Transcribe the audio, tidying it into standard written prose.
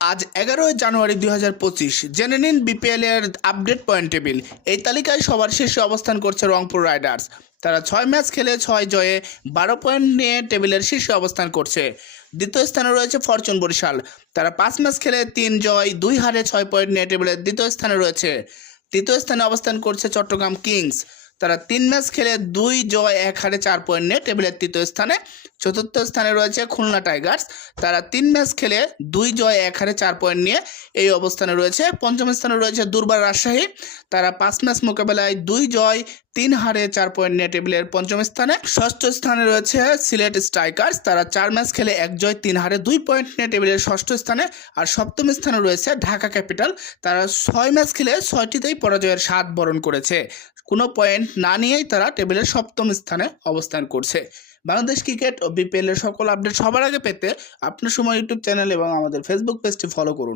আজ 11 জানুয়ারি 2025 জেনে নিন বিপিএল এর আপডেট পয়েন্ট টেবিল। এই তালিকায় সবার শীর্ষে অবস্থান করছে রংপুর রাইডার্স। তারা 6 ম্যাচ খেলে 6 জয়ে 12 পয়েন্ট নিয়ে টেবিলের শীর্ষে অবস্থান করছে। দ্বিতীয় স্থানে রয়েছে ফরচুন বরিশাল। তারা 5 ম্যাচ খেলে 3 জয় 2 হারে 6 পয়েন্ট নিয়ে টেবিলের দ্বিতীয় স্থানে রয়েছে। তৃতীয় স্থানে অবস্থান করছে চট্টগ্রাম কিংস। তারা 3 ম্যাচ খেলে 2 জয় 1 হারে 4 পয়েন্ট নিয়ে টেবিলের তৃতীয় স্থানে। চতুর্থ স্থানে রয়েছে খুলনা টাইগার্স। তারা 3 ম্যাচ খেলে 2 জয় 1 হারে 4 পয়েন্ট নিয়ে এই অবস্থানে রয়েছে। পঞ্চম স্থানে রয়েছে দুর্বার রাজশাহী। তারা 5 ম্যাচ মোকাবেলায় 2 জয় 3 হারে 4 পয়েন্ট নিয়ে টেবিলের পঞ্চম স্থানে। ষষ্ঠ স্থানে রয়েছে সিলেট স্ট্রাইকার্স। তারা 4 ম্যাচ খেলে 1 জয় 3 হারে 2 পয়েন্ট নিয়ে টেবিলের ষষ্ঠ স্থানে। আর সপ্তম স্থানে রয়েছে ঢাকা ক্যাপিটাল। তারা 6 ম্যাচ খেলে 6টিতেই পরাজয়ের স্বাদ বরণ করেছে। কোনো পয়েন্ট না নিয়েই তারা টেবিলের সপ্তম স্থানে অবস্থান করছে। বাংলাদেশ ক্রিকেট ও বিপিএল এর সকল আপডেট সবার আগে পেতে আপনার সময় ইউটিউব চ্যানেল এবং আমাদের ফেসবুক পেজটি ফলো করুন।